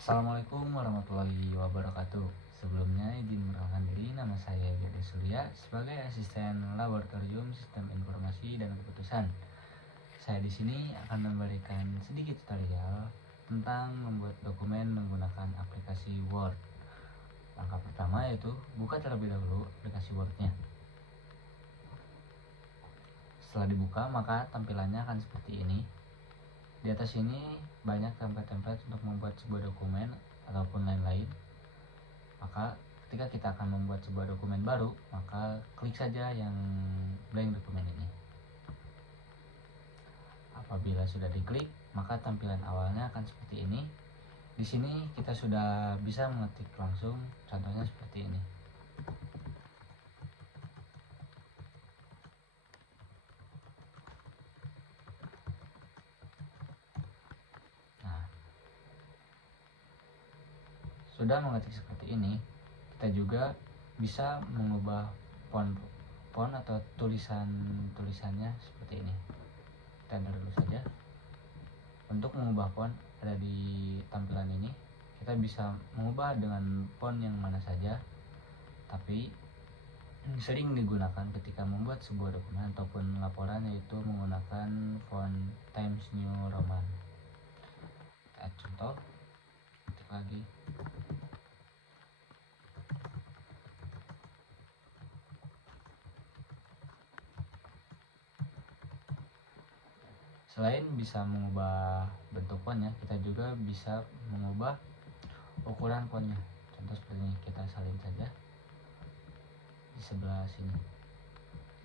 Assalamualaikum warahmatullahi wabarakatuh. Sebelumnya izin mengenalkan diri, nama saya Gede Surya sebagai asisten laboratorium sistem informasi dan keputusan. Saya di sini akan memberikan sedikit tutorial tentang membuat dokumen menggunakan aplikasi Word. Langkah pertama yaitu buka terlebih dahulu aplikasi Word-nya. Setelah dibuka, maka tampilannya akan seperti ini. Di atas ini banyak template-template untuk membuat sebuah dokumen ataupun lain-lain. Maka ketika kita akan membuat sebuah dokumen baru, maka klik saja yang blank dokumen ini. Apabila sudah diklik, maka tampilan awalnya akan seperti ini. Di sini kita sudah bisa mengetik langsung, contohnya seperti ini. Nah, sudah mengetik seperti ini, kita juga bisa mengubah font atau tulisannya seperti ini. Kita enter dulu saja. Untuk mengubah font ada di tampilan ini. Kita bisa mengubah dengan font yang mana saja, tapi sering digunakan ketika membuat sebuah dokumen ataupun laporan yaitu menggunakan font Times New Roman. Contoh, ketik lagi. Selain bisa mengubah bentuk fontnya, kita juga bisa mengubah ukuran fontnya. Contoh seperti ini, kita salin saja di sebelah sini.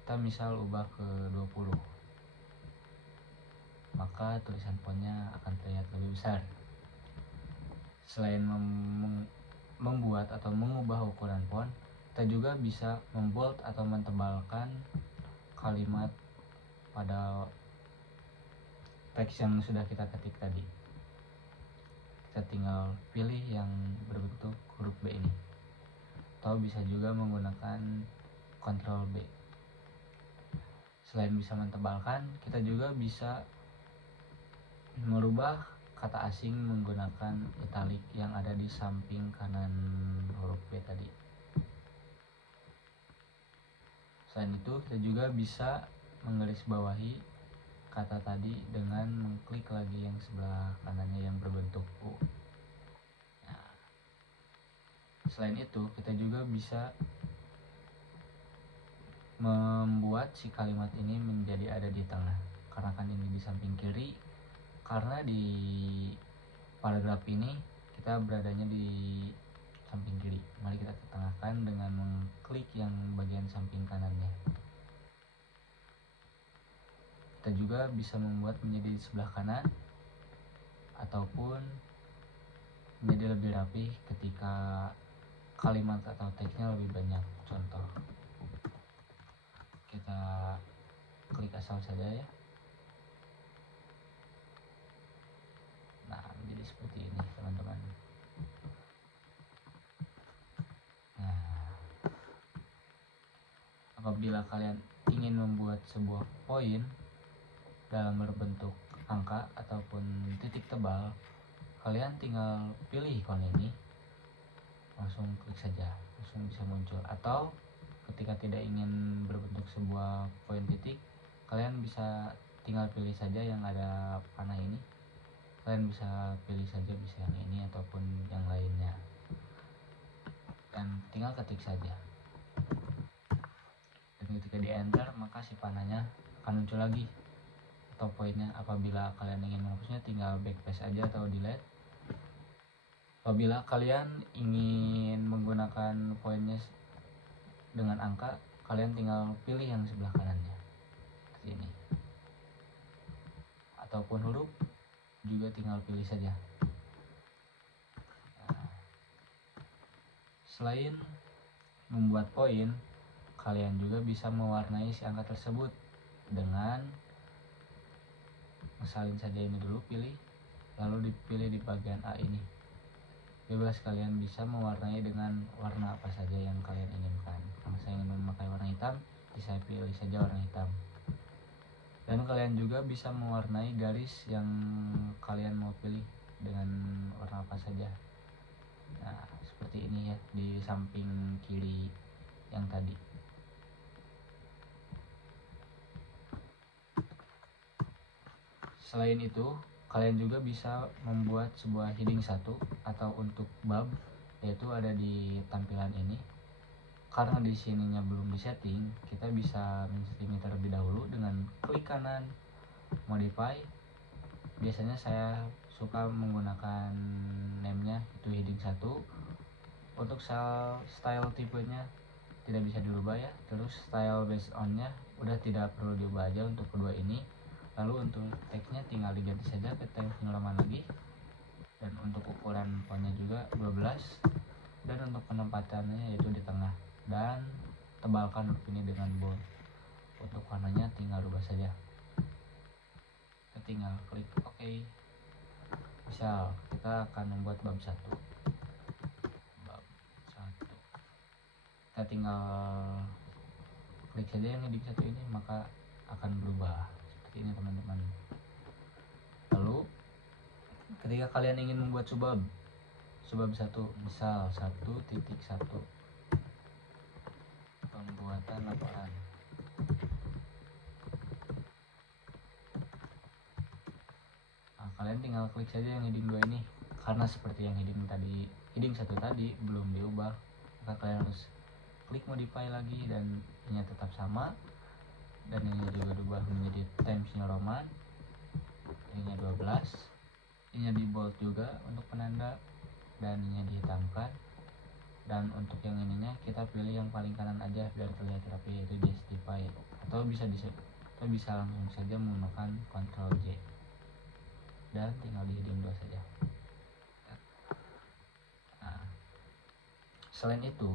Kita misal ubah ke 20, maka tulisan fontnya akan terlihat lebih besar. Selain membuat atau mengubah ukuran font, kita juga bisa membold atau mentebalkan kalimat pada teks yang sudah kita ketik tadi. Kita tinggal pilih yang berbentuk huruf B ini, atau bisa juga menggunakan Ctrl B. Selain bisa mentebalkan, kita juga bisa merubah kata asing menggunakan italic yang ada di samping kanan huruf B tadi. Selain itu, kita juga bisa menggarisbawahi kata tadi dengan mengklik lagi yang sebelah kanannya yang berbentuk U. Nah, selain itu, kita juga bisa membuat si kalimat ini menjadi ada di tengah, karena kan ini di samping kiri. Karena di paragraf ini kita beradanya di samping kiri, mari kita tengahkan dengan mengklik yang bagian samping kanannya. Kita juga bisa membuat menjadi di sebelah kanan ataupun menjadi lebih rapi ketika kalimat atau teksnya lebih banyak. Contoh, kita klik asal saja ya. Nah, menjadi seperti ini teman-teman. Nah, apabila kalian ingin membuat sebuah poin dalam berbentuk angka ataupun titik tebal, kalian tinggal pilih ikon ini, langsung klik saja, langsung bisa muncul. Atau ketika tidak ingin berbentuk sebuah poin titik, kalian bisa tinggal pilih saja yang ada panah ini. Kalian bisa pilih saja, bisa yang ini ataupun yang lainnya, dan tinggal ketik saja. Dan ketika di enter, maka si panahnya akan muncul lagi atau poinnya. Apabila kalian ingin menghapusnya, tinggal backpaste aja atau delete. Apabila kalian ingin menggunakan poinnya dengan angka, kalian tinggal pilih yang sebelah kanannya seperti ini, ataupun huruf juga tinggal pilih saja. Nah, selain membuat poin, kalian juga bisa mewarnai si angka tersebut dengan salin saja ini dulu, pilih, lalu dipilih di bagian A ini. Bebas, kalian bisa mewarnai dengan warna apa saja yang kalian inginkan. Karena saya ingin memakai warna hitam, saya pilih saja warna hitam. Dan kalian juga bisa mewarnai garis yang kalian mau pilih dengan warna apa saja. Nah, seperti ini ya di samping kiri yang tadi. Selain itu, kalian juga bisa membuat sebuah heading 1 atau untuk bab, yaitu ada di tampilan ini. Karena di sininya belum disetting, kita bisa men-setting terlebih dahulu dengan klik kanan modify. Biasanya saya suka menggunakan name-nya itu heading 1. Untuk style tipenya tidak bisa dirubah ya. Terus style based on-nya udah tidak perlu diubah aja untuk kedua ini. Lalu untuk tag-nya tinggal diganti saja ke tag penyelaman lagi. Dan untuk ukuran fontnya juga 12. Dan untuk penempatannya yaitu di tengah. Dan tebalkan ini dengan bold. Untuk warnanya tinggal rubah saja. Kita tinggal klik OK. Misal kita akan membuat bab 1. Kita tinggal klik saja yang heading 1 ini, maka akan berubah seperti ini teman-teman. Lalu ketika kalian ingin membuat subbab 1, misal 1.1 pembuatan laporan, nah, kalian tinggal klik saja yang heading 2 ini. Karena seperti yang heading 1 tadi belum diubah, maka kalian harus klik modify lagi dan ini tetap sama, dan ini juga diubah menjadi Times New Roman, ini 12, ini di bold juga untuk penanda, dan ini dihitamkan. Dan untuk yang ininya kita pilih yang paling kanan aja biar terlihat rapi, yaitu justify, atau bisa langsung saja menggunakan Ctrl J dan tinggal di heading 2 saja. Nah, selain itu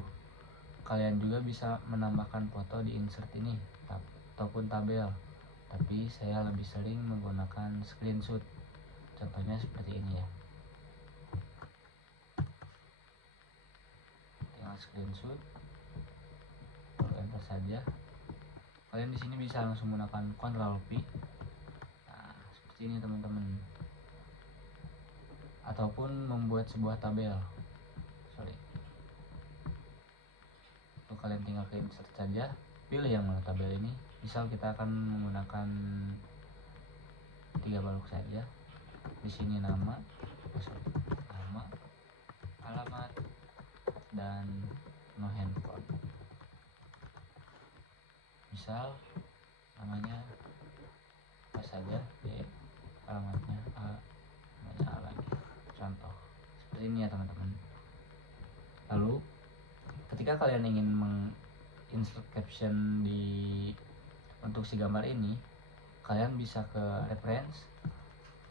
kalian juga bisa menambahkan foto di insert ini ataupun tabel, tapi saya lebih sering menggunakan screenshot. Contohnya seperti ini ya. Tinggal screenshot, lalu enter saja. Kalian di sini bisa langsung menggunakan Ctrl V. Nah, seperti ini teman-teman. Ataupun membuat sebuah tabel. Itu kalian tinggal ke insert saja, pilih yang mana tabel ini. Misal kita akan menggunakan 3 balok saja. Di sini nama, alamat, dan no handphone. Misal namanya apa saja, alamatnya A, namanya A lagi. Contoh seperti ini ya teman-teman. Lalu ketika kalian ingin menginsert caption untuk si gambar ini, kalian bisa ke reference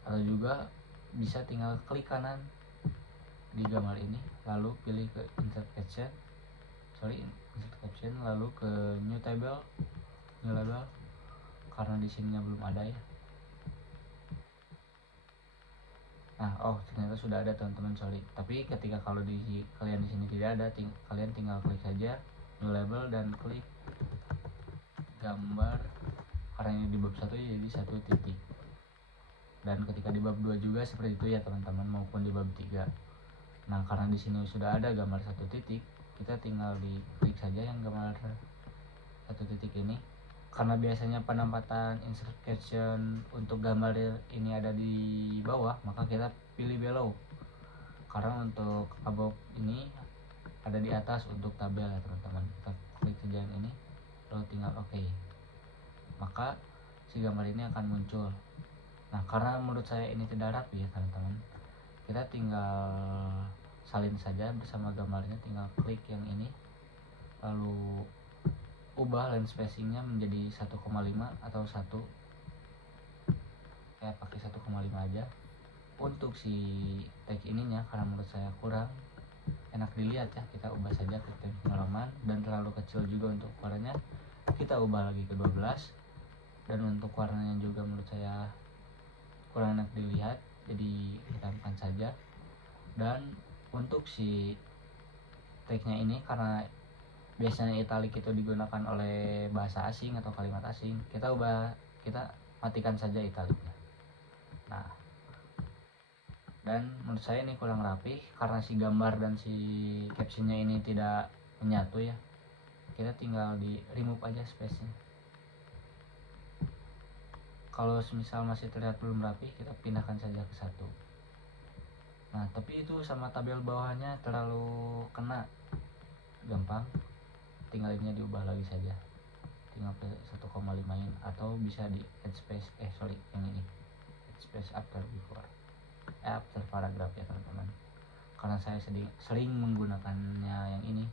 atau juga bisa tinggal klik kanan di gambar ini, lalu pilih ke insert caption, lalu ke new label, karena di sininya belum ada ya. Nah, ternyata sudah ada teman-teman, tapi ketika kalau kalian di sini tidak ada, kalian tinggal klik saja new label dan klik gambar, karena ini di bab 1 jadi 1 titik. Dan ketika di bab 2 juga seperti itu ya teman-teman, maupun di bab 3. Nah, karena di sini sudah ada gambar 1 titik, kita tinggal diklik saja yang gambar 1 titik ini. Karena biasanya penempatan insert caption untuk gambar ini ada di bawah, maka kita pilih below. Karena untuk above ini ada di atas untuk tabel ya teman-teman. Kita klik saja yang ini, lalu tinggal OK. Maka si gambar ini akan muncul. Nah, karena menurut saya ini tidak rapi ya teman-teman, kita tinggal salin saja bersama gambarnya, tinggal klik yang ini, lalu ubah lens spacingnya menjadi 1,5 atau 1, kayak pakai 1,5 aja. Untuk si tag ininya karena menurut saya kurang enak dilihat ya, kita ubah saja ke tag pengalaman, dan terlalu kecil juga untuk warnanya, kita ubah lagi ke 12. Dan untuk warnanya juga menurut saya kurang enak dilihat, jadi hitamkan saja. Dan untuk si tagnya ini, karena biasanya italic itu digunakan oleh bahasa asing atau kalimat asing, kita matikan saja italicnya. Nah, dan menurut saya ini kurang rapi karena si gambar dan si captionnya ini tidak menyatu ya. Kita tinggal di remove aja space-nya. Kalau misal masih terlihat belum rapi, kita pindahkan saja ke satu. Nah, tapi itu sama tabel bawahnya terlalu kena, gampang. Tinggal ini diubah lagi saja. Tinggal ke 1,5-in atau bisa di add space, yang ini. Add space after before. After paragraph ya teman-teman. Karena saya sering menggunakannya yang ini.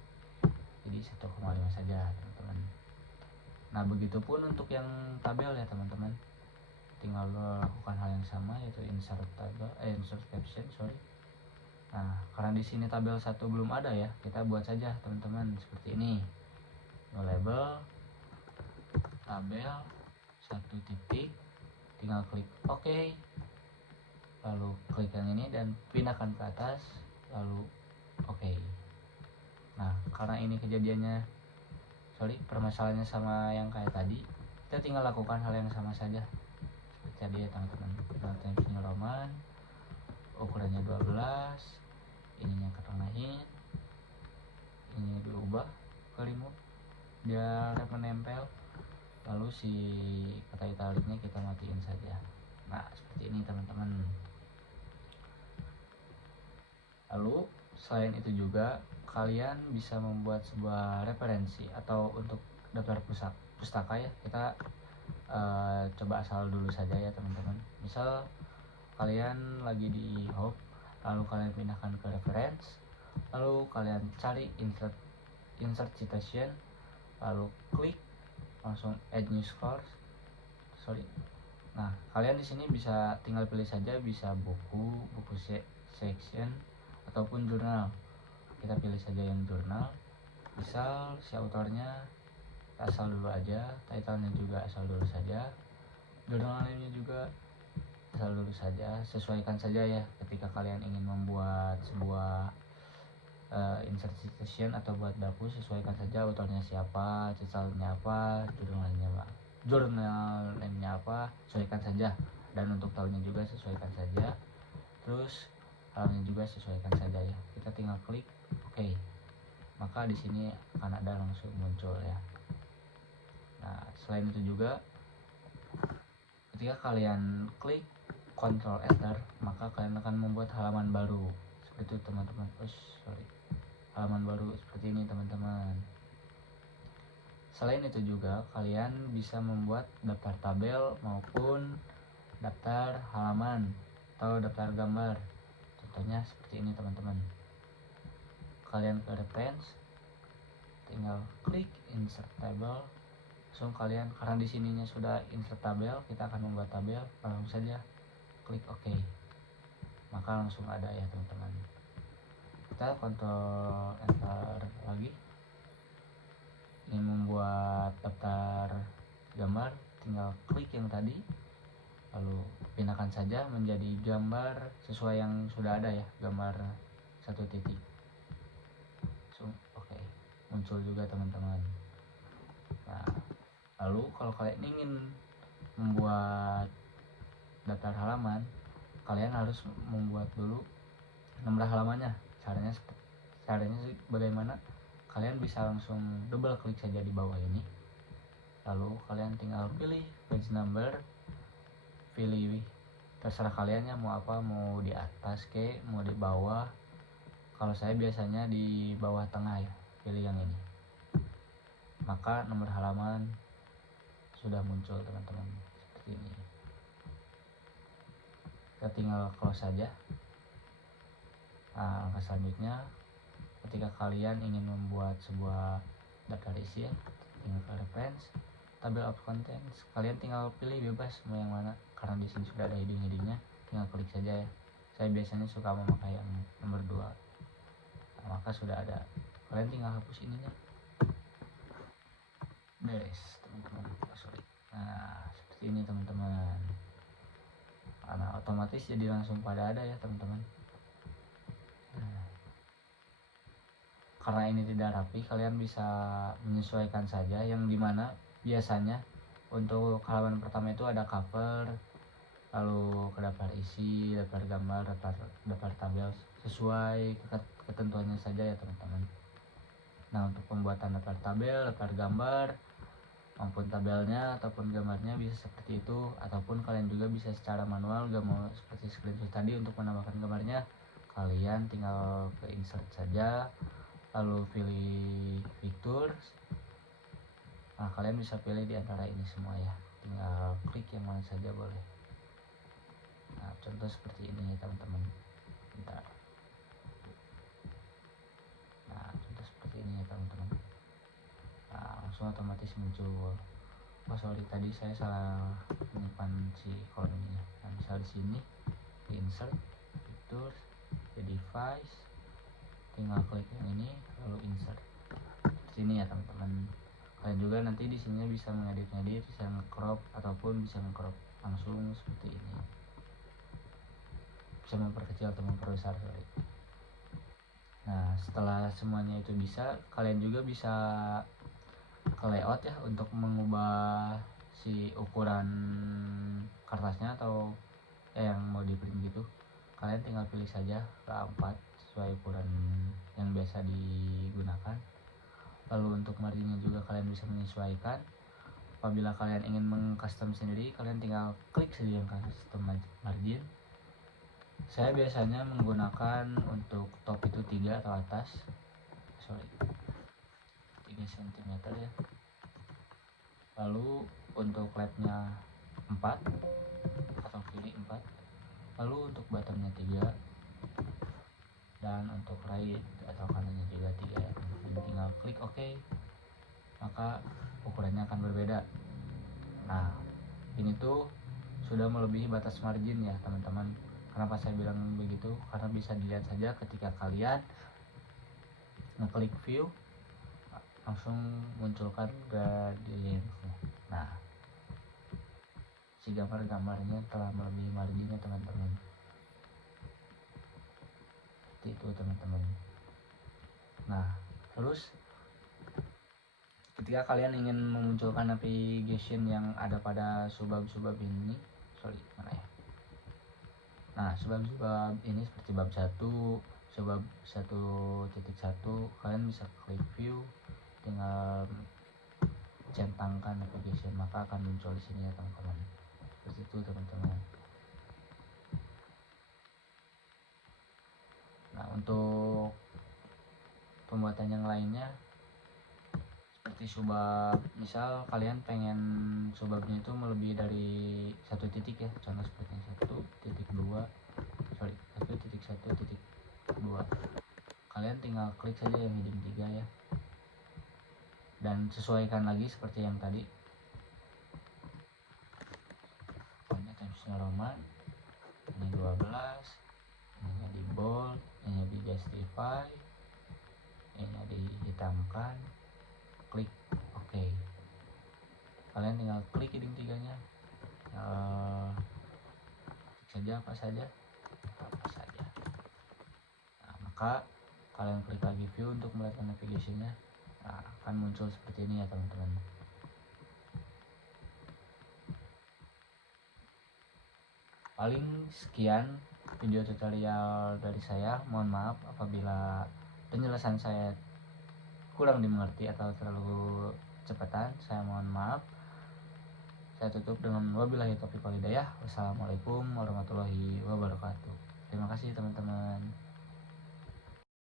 Jadi 1,5 saja teman-teman. Nah, begitupun untuk yang tabel ya teman-teman. Tinggal lakukan hal yang sama, yaitu insert caption. Nah, karena di sini tabel 1 belum ada ya, kita buat saja teman-teman seperti ini. New label tabel 1 titik, tinggal klik OK, lalu klik yang ini dan pindahkan ke atas, lalu OK. Nah, karena ini kejadiannya permasalahannya sama yang kayak tadi, kita tinggal lakukan hal yang sama saja seperti tadi ya teman-teman. Times New Roman, ukurannya 12, ininya ketengahin, ini diubah ke remove biar menempel, lalu si kata italiknya kita matiin saja. Nah, seperti ini teman-teman. Lalu selain itu juga kalian bisa membuat sebuah referensi atau untuk daftar pustaka ya. Kita coba asal dulu saja ya teman-teman. Misal kalian lagi di home, lalu kalian pindahkan ke reference, lalu kalian cari insert citation, lalu klik langsung add new source. Nah, kalian di sini bisa tinggal pilih saja, bisa buku section ataupun jurnal. Kita pilih saja yang jurnal. Misal si autornya asal dulu aja, title-nya juga asal dulu saja, jurnal name-nya juga asal dulu saja. Sesuaikan saja ya ketika kalian ingin membuat sebuah insert citation atau buat dapu, sesuaikan saja autornya siapa, title-nya apa, jurnal name-nya apa, sesuaikan saja. Dan untuk tahunnya juga sesuaikan saja. Terus halamnya juga sesuaikan saja ya. Kita tinggal klik OK. Maka di sini akan ada langsung muncul ya. Nah, selain itu juga ketika kalian klik Ctrl Enter, maka kalian akan membuat halaman baru seperti itu teman-teman. Halaman baru seperti ini teman-teman. Selain itu juga kalian bisa membuat daftar tabel maupun daftar halaman atau daftar gambar. Contohnya seperti ini teman-teman. Kalian ke reference, tinggal klik insert table, langsung kalian, karena di sininya sudah insert tabel, kita akan membuat tabel, langsung saja klik OK, maka langsung ada ya teman-teman. Kita Ctrl Enter lagi, ingin membuat daftar gambar, tinggal klik yang tadi, lalu pindahkan saja menjadi gambar sesuai yang sudah ada ya, gambar 1 titik. Oke, muncul juga teman-teman. Nah, lalu kalau kalian ingin membuat daftar halaman, kalian harus membuat dulu nomor halamannya. Caranya sih bagaimana? Kalian bisa langsung double klik saja di bawah ini, lalu kalian tinggal pilih page number, pilih terserah kalian ya mau apa, mau di atas ke mau di bawah. Kalau saya biasanya di bawah tengah ya, pilih yang ini, maka nomor halaman sudah muncul teman-teman seperti ini. Kita tinggal close saja. Nah, langkah selanjutnya ketika kalian ingin membuat sebuah daftar isian, tinggal ke reference, table of contents, kalian tinggal pilih bebas mau yang mana, karena di sini sudah ada heading-headingnya, tinggal klik saja ya. Saya biasanya suka memakai yang nomor 2. Nah, maka sudah ada, kalian tinggal hapus ininya, beres teman-teman. Nah, seperti ini teman-teman. Karena otomatis jadi langsung pada ada ya teman-teman. Nah, karena ini tidak rapi, kalian bisa menyesuaikan saja, yang dimana biasanya untuk halaman pertama itu ada cover, lalu ke daftar isi, daftar gambar, daftar tabel sesuai ketentuannya saja ya teman-teman. Nah, untuk pembuatan daftar tabel, daftar gambar maupun tabelnya ataupun gambarnya bisa seperti itu, ataupun kalian juga bisa secara manual, gak mau seperti screenshot tadi. Untuk menambahkan gambarnya kalian tinggal ke insert saja, lalu pilih fitur. Nah, kalian bisa pilih di antara ini semua ya, tinggal klik yang mana saja boleh. Nah, contoh seperti ini ya teman-teman. Bentar. Nah, contoh seperti ini ya teman-teman. Nah, langsung otomatis muncul. Oh sorry, tadi saya salah menyimpan si kolom ini ya. Nah, misal di sini di insert, fitur, di device, tinggal klik yang ini lalu insert. Seperti ini ya teman-teman. Kalian juga nanti di sini bisa mengedit, bisa nge-crop ataupun bisa nge-crop langsung seperti ini. Bisa memperkecil atau memperbesar, sorry. Nah, setelah semuanya itu bisa, kalian juga bisa ke layout ya untuk mengubah si ukuran kertasnya atau yang mau di print gitu. Kalian tinggal pilih saja ke A4 sesuai ukuran yang biasa digunakan. Lalu untuk marginnya juga kalian bisa menyesuaikan. Apabila kalian ingin mengcustom sendiri, kalian tinggal klik saja yang custom margin. Saya biasanya menggunakan untuk top itu 3 atau atas, 3 cm ya. Lalu untuk labnya 4 atau kiri 4, lalu untuk bottomnya 3, dan untuk right atau kanannya juga 3 ya. Tinggal klik OK, maka ukurannya akan berbeda. Nah, ini tuh sudah melebihi batas margin ya teman-teman. Kenapa saya bilang begitu? Karena bisa dilihat saja ketika kalian ngeklik view, langsung munculkan gradientnya. Nah, si gambar-gambarnya telah melebihi marginnya teman-teman. Seperti itu teman-teman. Nah, terus ketika kalian ingin memunculkan navigation yang ada pada subbab-subbab ini, mana ya? Nah, subbab-subbab ini seperti bab 1, subbab 1.1, kalian bisa klik view, tinggal centangkan navigation, maka akan muncul di sini ya teman-teman. Seperti itu teman-teman. Nah, untuk pembuatan yang lainnya seperti subbab, misal kalian pengen subbabnya itu melebihi dari 1 titik ya, contoh seperti 1.2, 1.1.2, kalian tinggal klik saja yang heading 3 ya, dan sesuaikan lagi seperti yang tadi, pokoknya timesnya Roman, ini 12, ini di bold, ini di justify, ini dihitamkan, klik OK. Kalian tinggal klik heading 3-nya, apa saja. Nah, maka kalian klik lagi view untuk melihat navigationnya. Nah, akan muncul seperti ini ya teman-teman. Paling sekian video tutorial dari saya. Mohon maaf apabila penjelasan saya kurang dimengerti atau terlalu cepatan, saya mohon maaf. Saya tutup dengan wabillahi taufiq wal hidayah. Wassalamualaikum warahmatullahi wabarakatuh. Terima kasih teman-teman.